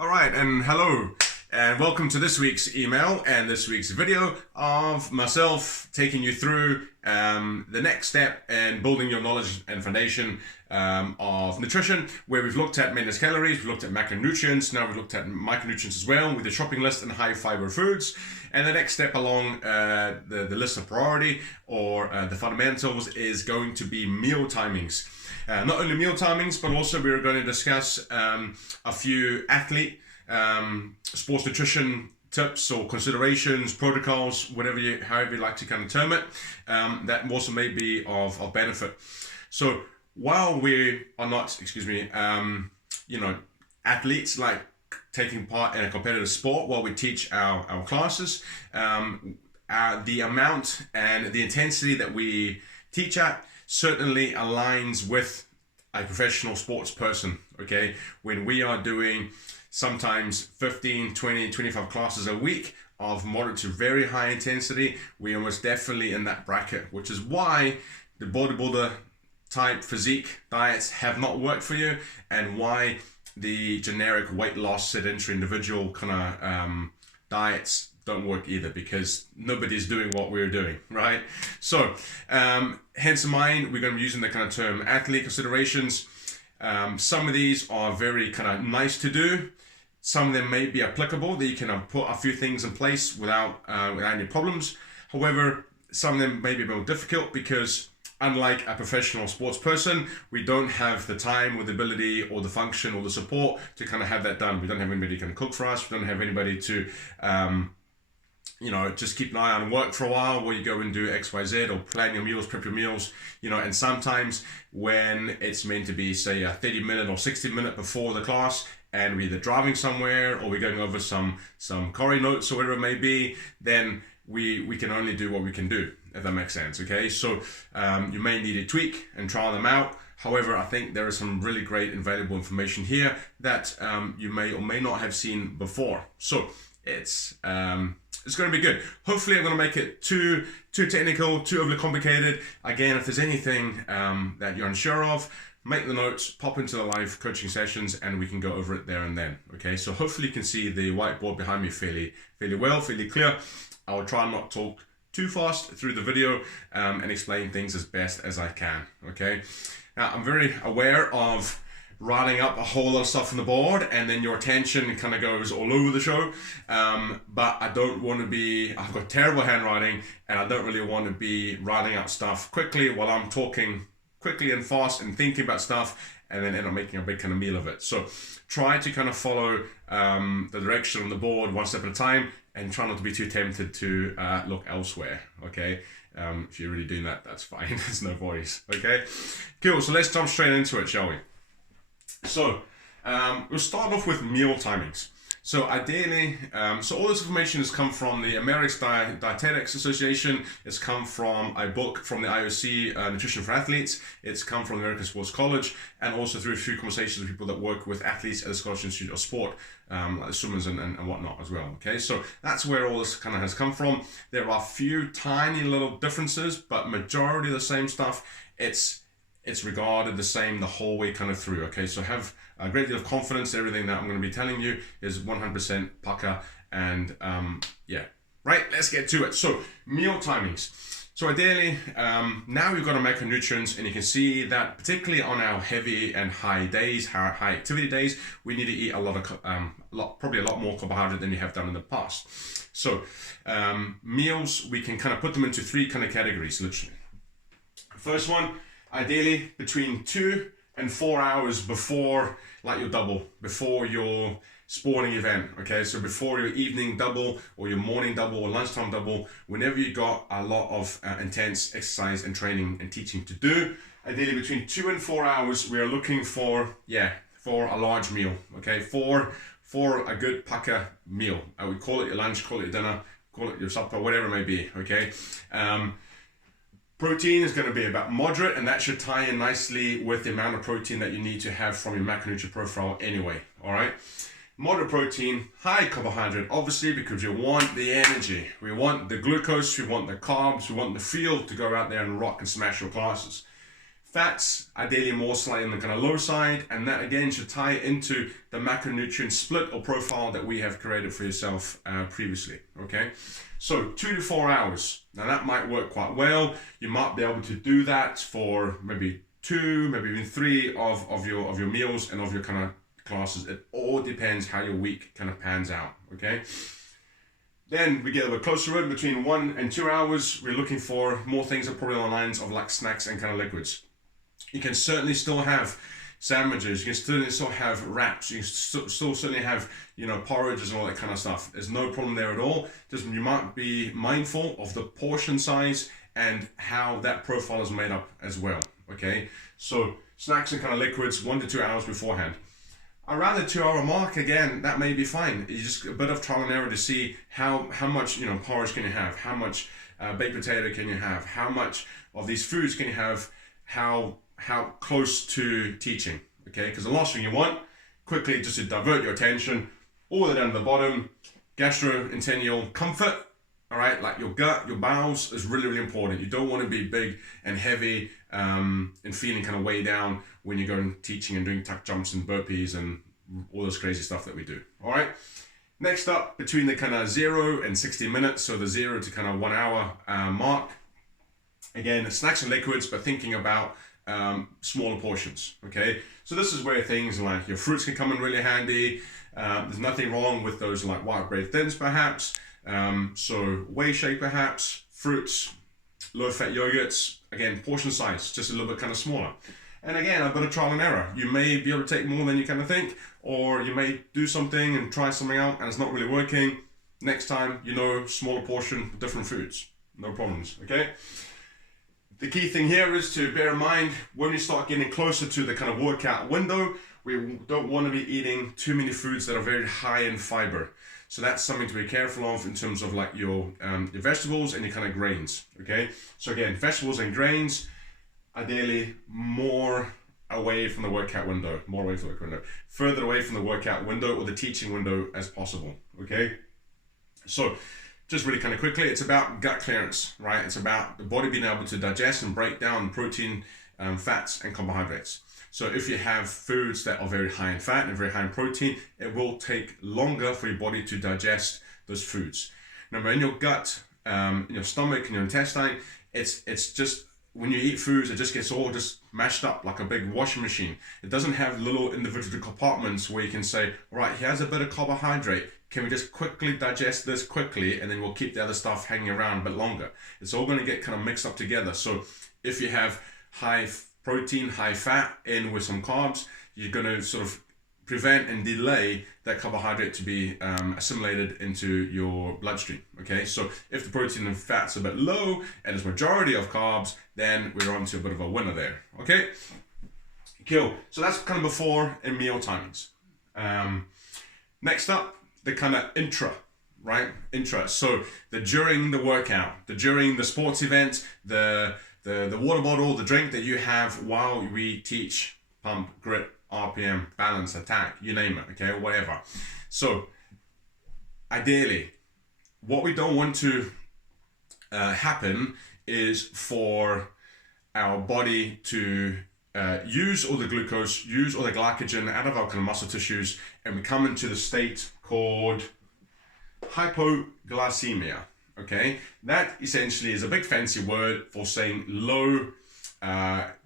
All right, and hello, and welcome to this week's email and this week's video of myself taking you through the next step in building your knowledge and foundation of nutrition, where we've looked at maintenance calories, we've looked at macronutrients, now we've looked at micronutrients as well with the shopping list and high fiber foods. And the next step along the list of priority or the fundamentals is going to be meal timings. Not only meal timings, but also we're going to discuss a few athlete sports nutrition tips or considerations, protocols, however you like to kind of term it, that also may be of benefit. So while we are not, athletes like taking part in a competitive sport while we teach our classes, the amount and the intensity that we teach at certainly aligns with a professional sports person, okay? When we are doing sometimes 15, 20, 25 classes a week of moderate to very high intensity, we are most definitely in that bracket, which is why the bodybuilder type physique diets have not worked for you, and why the generic weight loss sedentary individual kind of diets don't work either, because nobody's doing what we're doing, right? So hence in mind, we're going to be using the kind of term athlete considerations. Some of these are very kind of nice to do. Some of them may be applicable, that you can put a few things in place without any problems. However, some of them may be more difficult because unlike a professional sports person, we don't have the time or the ability or the function or the support to kind of have that done. We don't have anybody who can cook for us. We don't have anybody to just keep an eye on work for a while where you go and do X, Y, Z, or plan your meals, prep your meals, and sometimes when it's meant to be, say, a 30-minute or 60-minute before the class, and we're either driving somewhere or we're going over some choreo notes or whatever it may be, then we can only do what we can do, if that makes sense, okay? So you may need to tweak and try them out. However, I think there is some really great and valuable information here that you may or may not have seen before. So it's going to be good. Hopefully I'm going to make it too technical, too overly complicated. Again, if there's anything that you're unsure of, make the notes, pop into the live coaching sessions, and we can go over it there and then. Okay, so hopefully you can see the whiteboard behind me fairly well, fairly clear. I will try and not talk too fast through the video and explain things as best as I can. Okay, now I'm very aware of writing up a whole lot of stuff on the board and then your attention kind of goes all over the show, but I don't want to be, I've got terrible handwriting and I don't really want to be writing out stuff quickly while I'm talking quickly and fast and thinking about stuff and then end up making a big kind of meal of it. So try to kind of follow the direction on the board one step at a time and try not to be too tempted to look elsewhere, okay? If you're really doing that, that's fine, there's no worries, okay? Cool, so let's jump straight into it, shall we? So we'll start off with meal timings. So ideally, so all this information has come from the American Dietetics Association. It's come from a book from the IOC, Nutrition for Athletes. It's come from the American Sports College, and also through a few conversations with people that work with athletes at the Scottish Institute of Sport, like the swimmers and whatnot as well. Okay, so that's where all this kind of has come from. There are a few tiny little differences, but majority of the same stuff. It's regarded the same the whole way kind of through, okay? So have a great deal of confidence. Everything that I'm going to be telling you is 100% pukka, and yeah. Right, let's get to it. So meal timings. So ideally, now we've got our macronutrients, and you can see that particularly on our heavy and high days, our high activity days, we need to eat probably a lot more carbohydrate than we have done in the past. So meals, we can kind of put them into three kind of categories, literally. First one, ideally between 2 and 4 hours before, like your double, before your sporting event, okay? So before your evening double or your morning double or lunchtime double, whenever you got a lot of intense exercise and training and teaching to do, ideally between 2 and 4 hours, we are looking for a large meal, okay? For a good pukka meal. I would call it your lunch, call it your dinner, call it your supper, whatever it may be, okay? Protein is going to be about moderate, and that should tie in nicely with the amount of protein that you need to have from your macronutrient profile anyway, all right? Moderate protein, high carbohydrate, obviously, because you want the energy. We want the glucose, we want the carbs, we want the fuel to go out there and rock and smash your classes. Fats, ideally more slightly on the kind of low side, and that again should tie into the macronutrient split or profile that we have created for yourself previously, okay? So 2 to 4 hours. Now that might work quite well. You might be able to do that for maybe 2, maybe even 3 of your meals and of your kind of classes. It all depends how your week kind of pans out, okay? Then we get a bit closer in between 1 and 2 hours. We're looking for more things that are probably on the lines of like snacks and kind of liquids. You can certainly still have sandwiches. You can certainly still have wraps. You can still certainly have, you know, porridges and all that kind of stuff. There's no problem there at all. Just you might be mindful of the portion size and how that profile is made up as well. Okay, so snacks and kind of liquids 1 to 2 hours beforehand. Around the 2 hour mark, again, that may be fine. You just a bit of trial and error to see how much, you know, porridge can you have, how much baked potato can you have, how much of these foods can you have, how close to teaching, okay? Because the last thing you want, quickly just to divert your attention, all the way down to the bottom, gastrointestinal comfort, all right? Like your gut, your bowels is really, really important. You don't want to be big and heavy and feeling kind of way down when you're going teaching and doing tuck jumps and burpees and all this crazy stuff that we do, all right? Next up, between the kind of 0 and 60 minutes, so the 0 to kind of 1 hour mark, again, snacks and liquids, but thinking about smaller portions, okay? So this is where things like your fruits can come in really handy. There's nothing wrong with those like white bread thins perhaps. So whey shake perhaps, fruits, low fat yogurts, again, portion size, just a little bit kind of smaller. And again, a bit of trial and error. You may be able to take more than you kind of think, or you may do something and try something out and it's not really working. Next time, you know, smaller portion, different foods, no problems, okay? The key thing here is to bear in mind when we start getting closer to the kind of workout window, we don't want to be eating too many foods that are very high in fiber. So that's something to be careful of in terms of like your vegetables and your kind of grains, okay? So again, vegetables and grains, ideally more away from the workout window, further away from the workout window or the teaching window as possible, okay? So just really kind of quickly, it's about gut clearance, right? It's about the body being able to digest and break down protein, fats, and carbohydrates. So if you have foods that are very high in fat and very high in protein, it will take longer for your body to digest those foods. Remember, in your gut, in your stomach, in your intestine, it's just, when you eat foods, it just gets all just mashed up like a big washing machine. It doesn't have little individual compartments where you can say, all right, here's a bit of carbohydrate. Can we just quickly digest this quickly and then we'll keep the other stuff hanging around a bit longer? It's all going to get kind of mixed up together. So if you have high protein, high fat in with some carbs, you're going to sort of prevent and delay that carbohydrate to be assimilated into your bloodstream, okay? So if the protein and fat's a bit low and it's majority of carbs, then we're on to a bit of a winner there, okay? Cool, so that's kind of before and meal timings. Next up, the kind of intra, right? Intra, so the during the workout, the during the sports event, the water bottle, the drink that you have while we teach pump, grit, RPM, balance, attack, you name it, okay, whatever. So ideally, what we don't want to happen is for our body to use all the glucose, use all the glycogen out of our kind of muscle tissues, and we come into the state called hypoglycemia, okay? That essentially is a big fancy word for saying low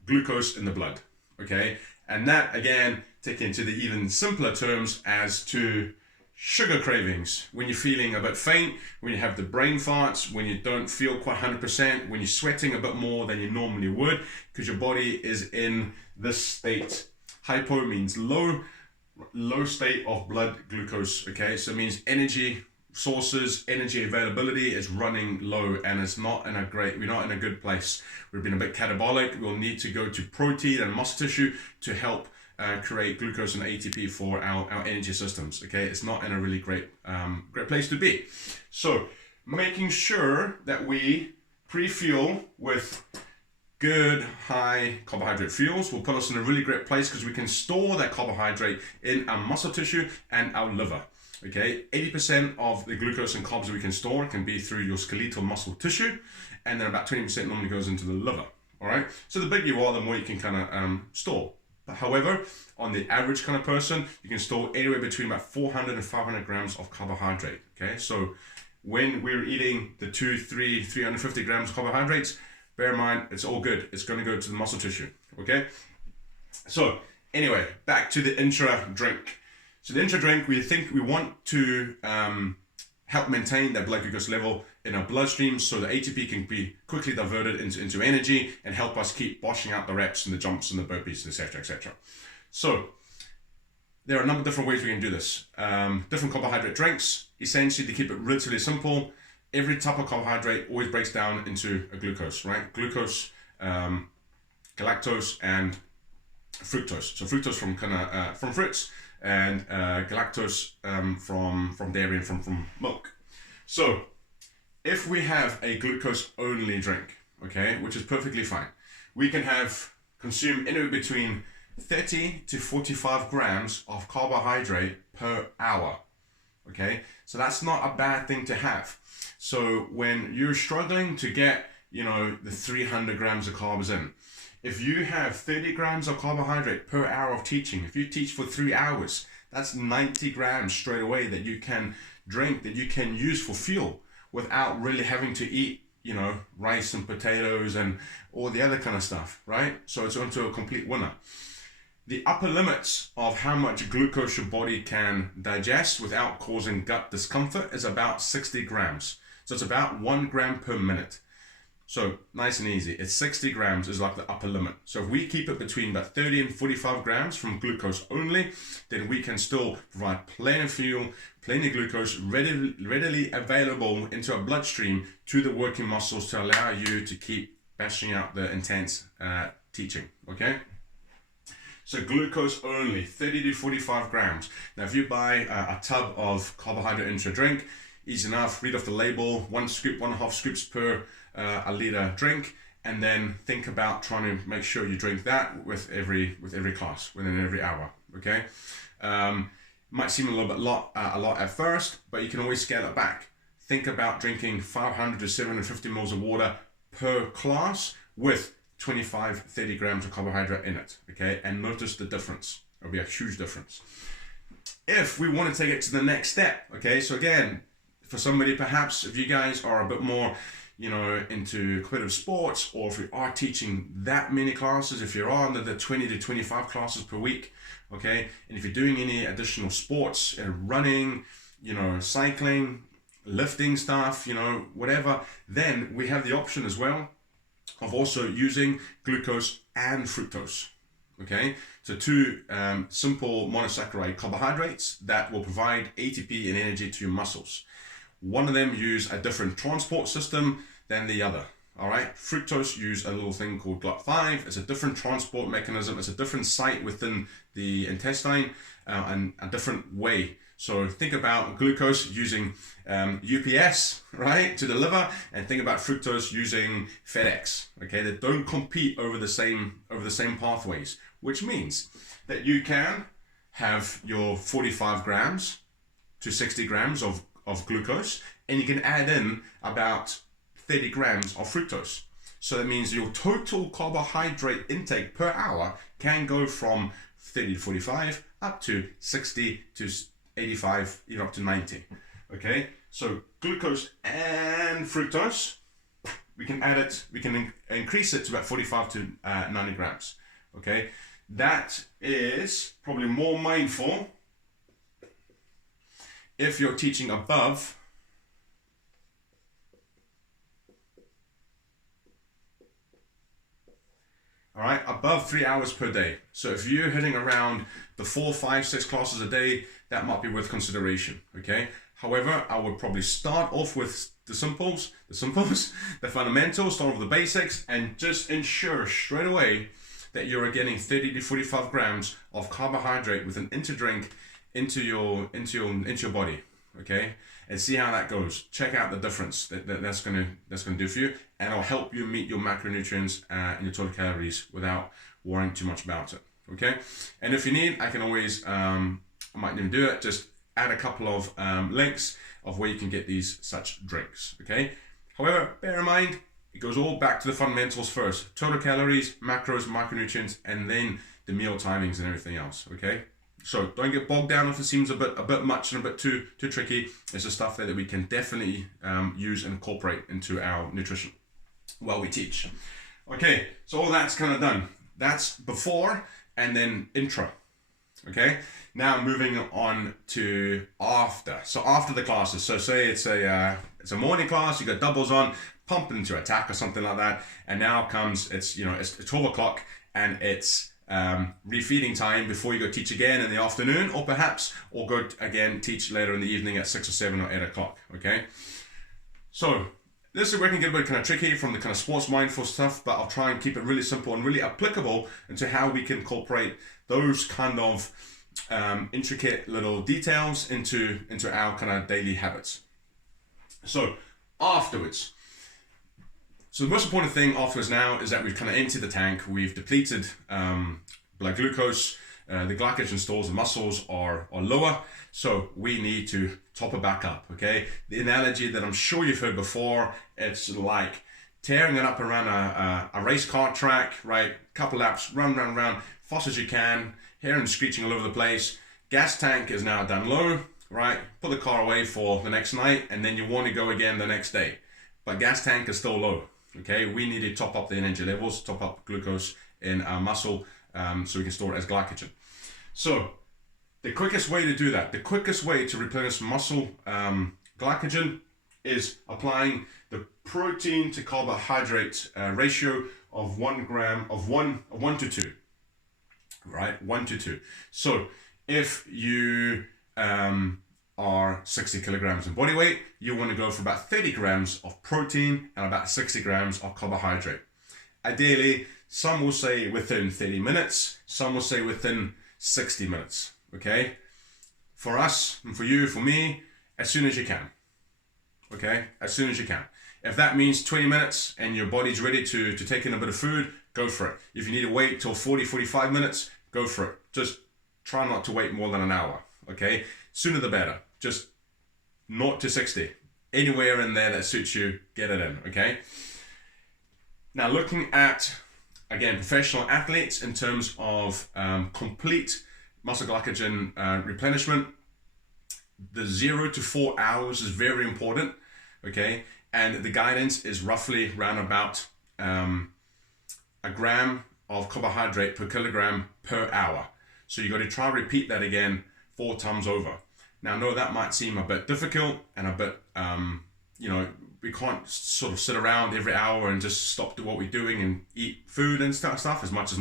glucose in the blood, okay? And that, again, taken into the even simpler terms as to sugar cravings, when you're feeling a bit faint, when you have the brain farts, when you don't feel quite 100%, when you're sweating a bit more than you normally would, because your body is in this state. Hypo means low state of blood glucose, okay? So it means energy sources, energy availability is running low, and it's not in a great, we're not in a good place. We've been a bit catabolic. We'll need to go to protein and muscle tissue to help create glucose and ATP for our energy systems, okay? It's not in a really great place to be. So making sure that we pre-fuel with good high carbohydrate fuels will put us in a really great place, because we can store that carbohydrate in our muscle tissue and our liver. Okay, 80% of the glucose and carbs that we can store can be through your skeletal muscle tissue, and then about 20% normally goes into the liver. All right. So the bigger you are, the more you can kind of store. But however, on the average kind of person, you can store anywhere between about 400 and 500 grams of carbohydrate. Okay. So when we're eating the 350 grams of carbohydrates, bear in mind, it's all good. It's going to go to the muscle tissue. Okay. So anyway, back to the intra drink. So the intra drink, we want to help maintain that blood glucose level in our bloodstream so the ATP can be quickly diverted into energy and help us keep washing out the reps and the jumps and the burpees, etc., etc. So there are a number of different ways we can do this. Different carbohydrate drinks, essentially to keep it relatively simple, every type of carbohydrate always breaks down into a glucose, right? Glucose, galactose, and fructose. So fructose from fruits, and galactose from dairy and from milk. So if we have a glucose only drink, okay, which is perfectly fine, we can consume anywhere between 30 to 45 grams of carbohydrate per hour. Okay, so that's not a bad thing to have. So when you're struggling to get, the 300 grams of carbs in, if you have 30 grams of carbohydrate per hour of teaching, if you teach for 3 hours, that's 90 grams straight away that you can drink, that you can use for fuel without really having to eat, rice and potatoes and all the other kind of stuff, right? So it's onto a complete winner. The upper limits of how much glucose your body can digest without causing gut discomfort is about 60 grams. So it's about 1 gram per minute. So nice and easy. It's 60 grams is like the upper limit. So if we keep it between about 30 and 45 grams from glucose only, then we can still provide plenty of fuel, plenty of glucose readily available into our bloodstream to the working muscles to allow you to keep bashing out the intense teaching, okay? So glucose only, 30 to 45 grams. Now if you buy a tub of carbohydrate intra drink, easy enough, read off the label, 1 scoop, 1.5 scoops per a liter drink, and then think about trying to make sure you drink that with every class, within every hour, okay? Might seem a lot at first, but you can always scale it back. Think about drinking 500 to 750 mils of water per class with 25-30 grams of carbohydrate in it, okay? And notice the difference. It'll be a huge difference. If we want to take it to the next step, okay, so again, for somebody perhaps, if you guys are a bit more, into competitive sports, or if you are teaching that many classes, if you're on the 20 to 25 classes per week, okay, and if you're doing any additional sports, running, cycling, lifting stuff, whatever, then we have the option as well of also using glucose and fructose, okay? So 2 simple monosaccharide carbohydrates that will provide ATP and energy to your muscles. One of them use a different transport system than the other, all right? Fructose use a little thing called GLUT5. It's a different transport mechanism. It's a different site within the intestine and a different way. So think about glucose using UPS, right, to deliver, and think about fructose using FedEx, okay? They don't compete over the same pathways, which means that you can have your 45 grams to 60 grams of glucose, and you can add in about 30 grams of fructose. So that means your total carbohydrate intake per hour can go from 30 to 45 up to 60 to 85, even up to 90. Okay, so glucose and fructose, we can increase it to about 45 to 90 grams. Okay, that is probably more mindful if you're teaching above above 3 hours per day. So if you're hitting around the 4, 5, 6 classes a day, that might be worth consideration, okay? However, I would probably start off with the fundamentals, start off with the basics, and just ensure straight away that you're getting 30 to 45 grams of carbohydrate with an interdrink into your body, okay? And see how that goes. Check out the difference that's gonna do for you, and it'll help you meet your macronutrients and your total calories without worrying too much about it, okay? And if you need, I can always, I might even do it, just add a couple of links of where you can get these such drinks, okay? However, bear in mind, it goes all back to the fundamentals first. Total calories, macros, micronutrients, and then the meal timings and everything else, okay? So don't get bogged down if it seems a bit much and a bit too tricky. It's the stuff that we can definitely use and incorporate into our nutrition while we teach. Okay, so all that's kind of done. That's before and then intra. Okay, now moving on to after. So after the classes, so say it's a morning class, you got doubles on, pumping into attack or something like that, and now comes it's 12 o'clock and it's refeeding time before you go teach again in the afternoon, or go again teach later in the evening at 6 or 7 or 8 o'clock. Okay, so this is where it can get a bit kind of tricky from the kind of sports mindful stuff, but I'll try and keep it really simple and really applicable into how we can incorporate those kind of intricate little details into our kind of daily habits. So afterwards, so the most important thing afterwards now is that we've kind of emptied the tank, we've depleted blood glucose, the glycogen stores, the muscles are lower, so we need to top it back up, okay? The analogy that I'm sure you've heard before, it's like tearing it up around a race car track, right? Couple laps, run, fast as you can, hair and screeching all over the place. Gas tank is now down low, right? Put the car away for the next night, and then you want to go again the next day. But gas tank is still low, okay? We need to top up the energy levels, top up glucose in our muscle, so we can store it as glycogen. So the quickest way to do that, the quickest way to replenish muscle glycogen is applying the protein to carbohydrate ratio of 1 gram of 1 to 2, right? 1 to 2. So if you are 60 kilograms in body weight, you want to go for about 30 grams of protein and about 60 grams of carbohydrate. Ideally, some will say within 30 minutes, some will say within 60 minutes, okay? For us, and for you, for me, as soon as you can, okay? As soon as you can. If that means 20 minutes and your body's ready to take in a bit of food, go for it. If you need to wait till 45 minutes, go for it. Just try not to wait more than an hour, okay? Sooner the better. Just 0 to 60. Anywhere in there that suits you, get it in, okay? Now looking at, again, professional athletes in terms of complete muscle glycogen replenishment, the 0 to 4 hours is very important, okay? And the guidance is roughly around about a gram of carbohydrate per kilogram per hour. So you got to try and repeat that again 4 times over. Now, I know that might seem a bit difficult and a bit, we can't sort of sit around every hour and just stop doing what we're doing and eat food and stuff as much as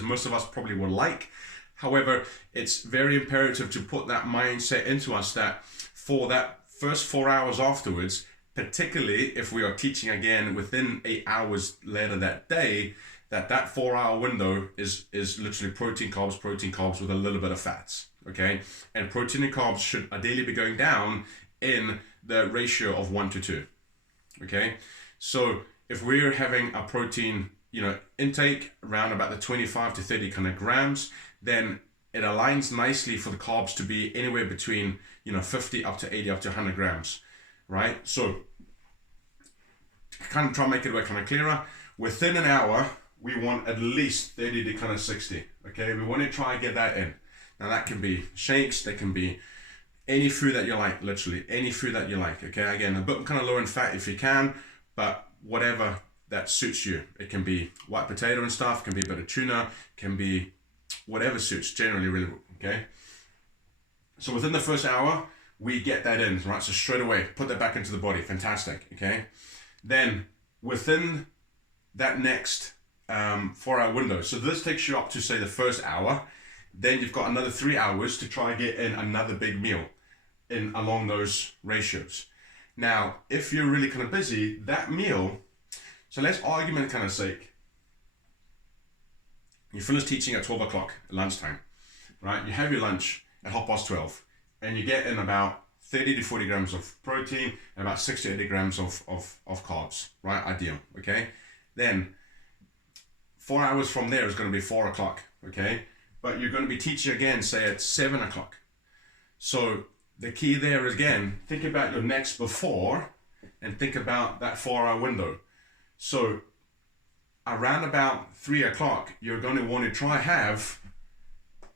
most of us probably would like. However, it's very imperative to put that mindset into us that for that first 4 hours afterwards, particularly if we are teaching again within 8 hours later that day, that 4-hour window is literally protein carbs with a little bit of fats, okay? And protein and carbs should ideally be going down in the ratio of 1 to 2, okay? So if we're having a protein, intake around about the 25 to 30 kind of grams, then it aligns nicely for the carbs to be anywhere between, 50 up to 80 up to 100 grams, right? So kind of try and make it a bit kind of clearer. Within an hour, we want at least 30 to kind of 60, okay? We want to try and get that in. Now that can be shakes, that can be any food that you like, literally any food that you like, okay? Again, a bit kind of low in fat if you can, but whatever that suits you. It can be white potato and stuff, can be a bit of tuna, can be whatever suits, generally really, okay? So within the first hour, we get that in, right? So straight away, put that back into the body, fantastic, okay? Then within that next 4-hour window, so this takes you up to say the first hour, then you've got another 3 hours to try and get in another big meal in along those ratios. Now, if you're really kind of busy, that meal, so let's argument kind of sake, you finish teaching at 12 o'clock at lunchtime, right? You have your lunch at 12:30, and you get in about 30 to 40 grams of protein and about 60 to 80 grams of carbs, right? Ideal, okay? Then 4 hours from there is going to be 4 o'clock, okay? But you're going to be teaching again, say at 7 o'clock. So the key there is, again, think about your next before and think about that 4-hour window. So around about 3 o'clock, you're going to want to try have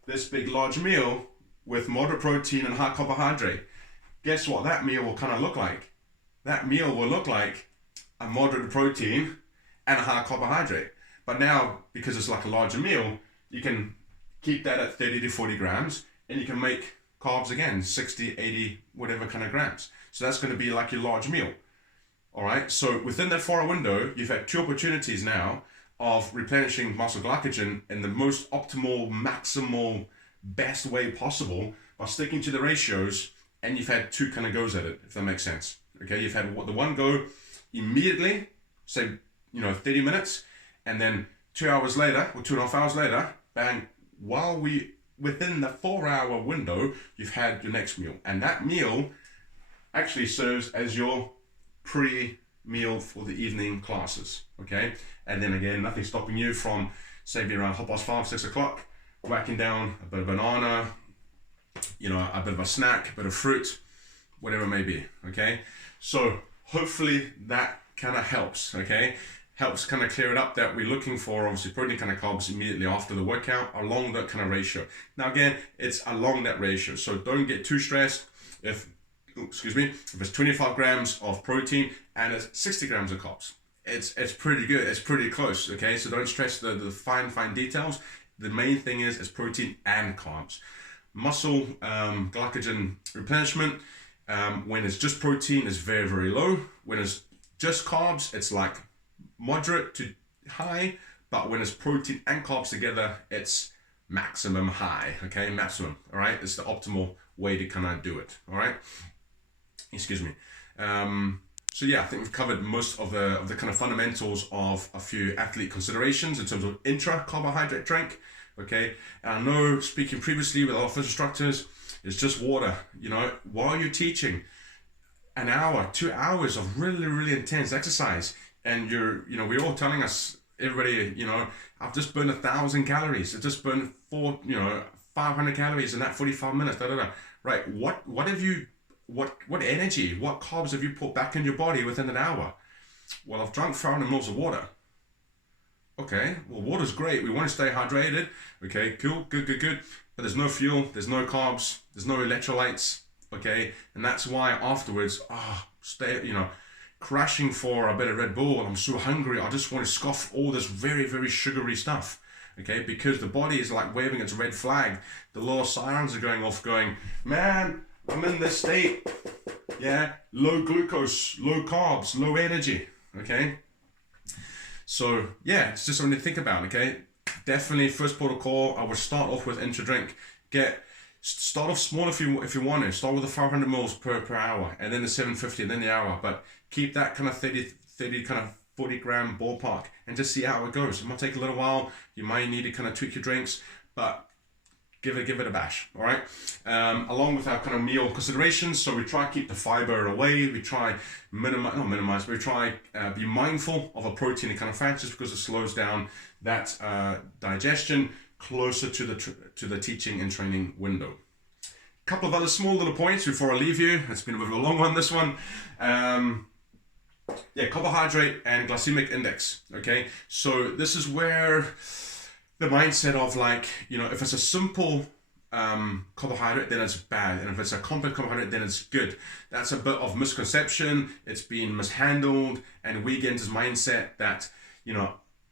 this big large meal with moderate protein and high carbohydrate. Guess what that meal will kind of look like? That meal will look like a moderate protein and a high carbohydrate. But now, because it's like a larger meal, you can keep that at 30 to 40 grams, and you can make carbs again, 60, 80, whatever kind of grams. So that's going to be like your large meal. All right, so within that 4 hour window, you've had 2 opportunities now of replenishing muscle glycogen in the most optimal, maximal, best way possible by sticking to the ratios, and you've had 2 kind of goes at it, if that makes sense. Okay, you've had the one go immediately, say, 30 minutes, and then 2 hours later, or 2.5 hours later, bang, within the 4 hour window, you've had your next meal. And that meal actually serves as your pre-meal for the evening classes, okay? And then again, nothing stopping you from, say, be around 5:30, 6 o'clock, whacking down a bit of banana, a bit of a snack, a bit of fruit, whatever it may be, okay? So hopefully that kind of helps, okay? Helps kind of clear it up that we're looking for, obviously, protein kind of carbs immediately after the workout along that kind of ratio. Now, again, it's along that ratio, so don't get too stressed if it's 25 grams of protein and it's 60 grams of carbs. It's pretty good. It's pretty close, okay? So don't stress the fine details. The main thing is it's protein and carbs. Muscle glycogen replenishment, when it's just protein, is very, very low. When it's just carbs, it's like moderate to high, but when it's protein and carbs together, it's maximum high, okay? Maximum, all right? It's the optimal way to kind of do it, all right? Excuse me. So yeah, I think we've covered most of the kind of fundamentals of a few athlete considerations in terms of intra-carbohydrate drink, okay? And I know, speaking previously with our fitness instructors, it's just water, while you're teaching, an hour, 2 hours of really, really intense exercise, and we're all telling us, everybody, I've just burned 1,000 calories, I've just burned 500 calories in that 45 minutes, Right, what energy, what carbs have you put back in your body within an hour? Well, I've drunk 400 mils of water. Okay, well, water's great. We want to stay hydrated. Okay, cool, good. But there's no fuel, there's no carbs, there's no electrolytes. Okay, and that's why afterwards, crashing for a bit of Red Bull. I'm so hungry. I just want to scoff all this very, very sugary stuff. Okay, because the body is like waving its red flag. The little sirens are going off, going, man, I'm in this state, low glucose, low carbs, low energy, okay? So, it's just something to think about, okay? Definitely, first protocol, I would start off with intra-drink. Start off small if you want to. Start with the 500 mils per hour, and then the 750, and then the hour, but keep that kind of 30 kind of 40 gram ballpark, and just see how it goes. It might take a little while. You might need to kind of tweak your drinks, but give it a bash, all right? Along with our kind of meal considerations, so we try to keep the fiber away. We try we try be mindful of a protein and kind of fat, just because it slows down that digestion closer to the teaching and training window. A couple of other small little points before I leave you. It's been a bit of a long one, this one. Carbohydrate and glycemic index, okay? So this is where the mindset of if it's a simple carbohydrate, then it's bad, and if it's a complex carbohydrate, then it's good. That's a bit of misconception. It's been mishandled, and we get into this mindset that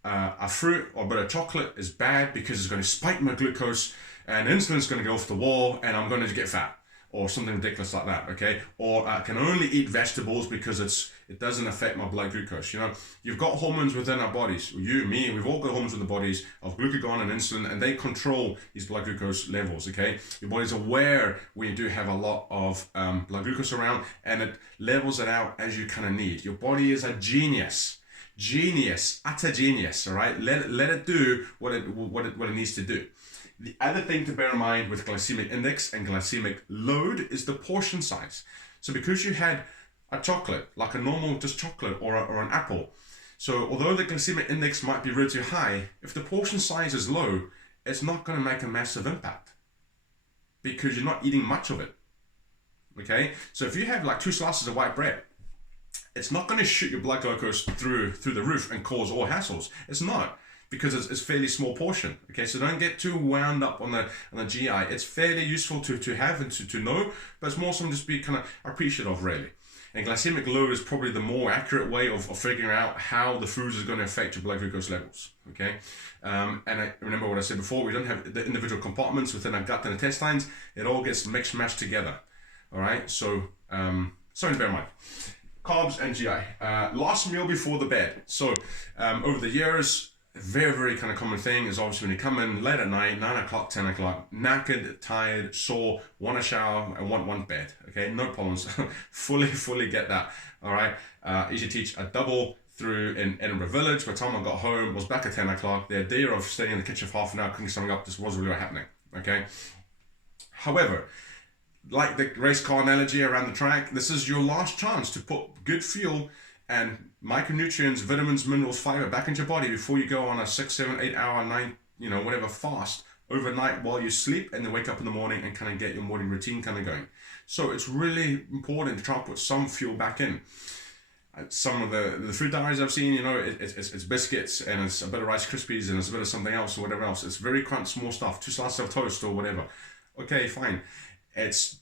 a fruit or a bit of chocolate is bad because it's going to spike my glucose, and insulin's going to go off the wall, and I'm going to get fat, or something ridiculous like that, okay? Or I can only eat vegetables because it doesn't affect my blood glucose. You've got hormones within our bodies. You, me, we've all got hormones in the bodies of glucagon and insulin, and they control these blood glucose levels, okay? Your body's aware when you do have a lot of blood glucose around, and it levels it out as you kind of need. Your body is a genius, utter genius, all right? Let it do what it needs to do. The other thing to bear in mind with glycemic index and glycemic load is the portion size. So because you had a chocolate, like a normal just chocolate or an apple, so although the glycemic index might be really high, if the portion size is low, it's not going to make a massive impact because you're not eating much of it, okay? So if you have like 2 slices of white bread it's not going to shoot your blood glucose through the roof and cause all hassles. It's not, because it's fairly small portion. Okay, so don't get too wound up on the GI. It's fairly useful to have and to know, but it's more something just be kind of appreciative of, really. And glycemic load is probably the more accurate way of figuring out how the foods is going to affect your blood glucose levels. Okay, and I remember what I said before. We don't have the individual compartments within our gut and intestines. It all gets mixed mashed together. All right, so something to bear in mind. Carbs and GI. Last meal before the bed. So over the years, a very, very kind of common thing is obviously when you come in late at night, 9 o'clock, 10 o'clock, knackered, tired, sore, want a shower, and want bed. Okay, no problems. fully get that. All right. I used to teach a double through in Edinburgh Village. By the time I got home, was back at 10 o'clock. The idea of staying in the kitchen for half an hour, cooking something up, just wasn't really happening. Okay. However, like the race car analogy around the track, this is your last chance to put good fuel and micronutrients, vitamins, minerals, fiber back into your body before you go on a 6, 7, 8 hour, 9, whatever fast overnight while you sleep, and then wake up in the morning and kind of get your morning routine kind of going. So it's really important to try to put some fuel back in. Some of the food diaries I've seen, it's biscuits and it's a bit of Rice Krispies and it's a bit of something else or whatever else. It's very small stuff, 2 slices of toast or whatever. Okay, fine. It's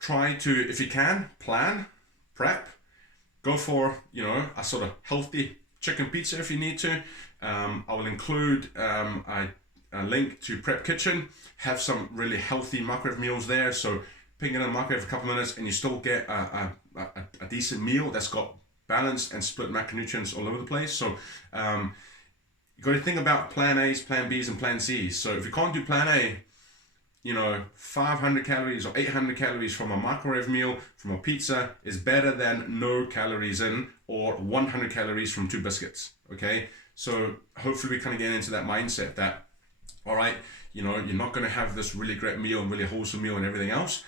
try to, if you can, plan, prep, go for, a sort of healthy chicken pizza if you need to. I will include a link to Prep Kitchen, have some really healthy microwave meals there. So ping it in the microwave for a couple of minutes and you still get a decent meal that's got balanced and split macronutrients all over the place. So you got to think about plan A's, plan B's, and plan C's. So if you can't do plan A, 500 calories or 800 calories from a microwave meal, from a pizza, is better than no calories in, or 100 calories from 2 biscuits. Okay, so hopefully we kind of get into that mindset that, all right, you're not going to have this really great meal and really wholesome meal and everything else.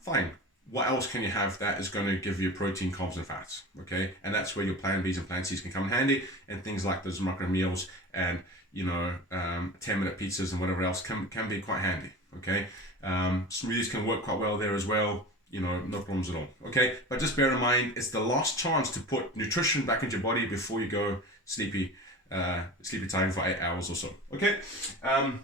Fine. What else can you have that is going to give you protein, carbs, and fats? Okay, and that's where your plan B's and plan C's can come in handy, and things like those micro meals and 10-minute pizzas and whatever else can be quite handy. Okay, smoothies can work quite well there as well. No problems at all. Okay, but just bear in mind, it's the last chance to put nutrition back into your body before you go sleepy time for 8 hours or so. Okay, so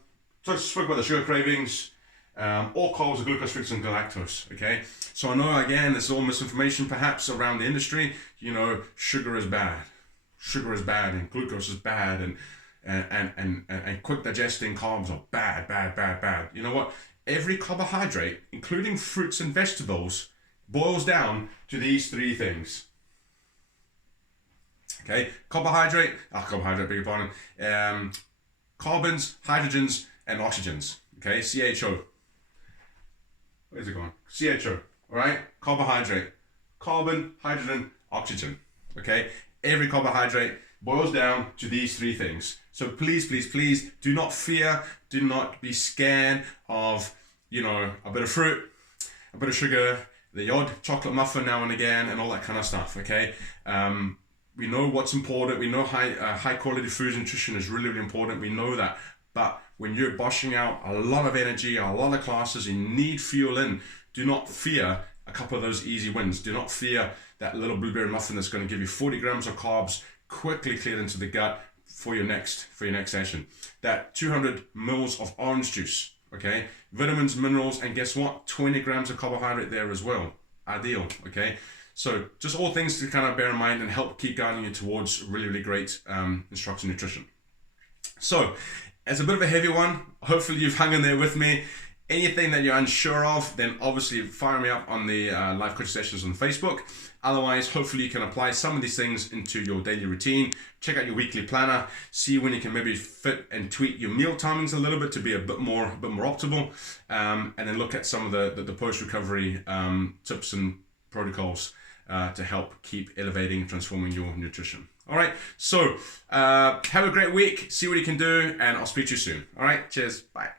let's talk about the sugar cravings. All carbs are glucose, fructose, and galactose. Okay, so I know again there's all misinformation perhaps around the industry. Sugar is bad, and glucose is bad, and quick digesting carbs are bad. You know what? Every carbohydrate, including fruits and vegetables, boils down to these 3 things. Okay, beg your pardon. Carbons, hydrogens, and oxygens. Okay, CHO. Where's it going? CHO. All right, carbohydrate, carbon, hydrogen, oxygen. Okay, every carbohydrate boils down to these 3 things. So please do not fear, do not be scared of, a bit of fruit, a bit of sugar, the odd chocolate muffin now and again, and all that kind of stuff. Okay, we know what's important. We know high quality food and nutrition is really, really important. We know that, but when you're boshing out a lot of energy, a lot of classes, you need fuel in. Do not fear a couple of those easy wins. Do not fear that little blueberry muffin that's going to give you 40 grams of carbs quickly cleared into the gut for your next session. That 200 mils of orange juice, okay? Vitamins, minerals, and guess what? 20 grams of carbohydrate there as well. Ideal, okay? So just all things to kind of bear in mind and help keep guiding you towards really, really great instruction nutrition. So, as a bit of a heavy one, hopefully you've hung in there with me. Anything that you're unsure of, then obviously fire me up on the live coaching sessions on Facebook. Otherwise, hopefully you can apply some of these things into your daily routine. Check out your weekly planner. See when you can maybe fit and tweak your meal timings a little bit to be a bit more optimal. And then look at some of the post-recovery tips and protocols to help keep elevating and transforming your nutrition. All right, so have a great week. See what you can do, and I'll speak to you soon. All right, cheers. Bye.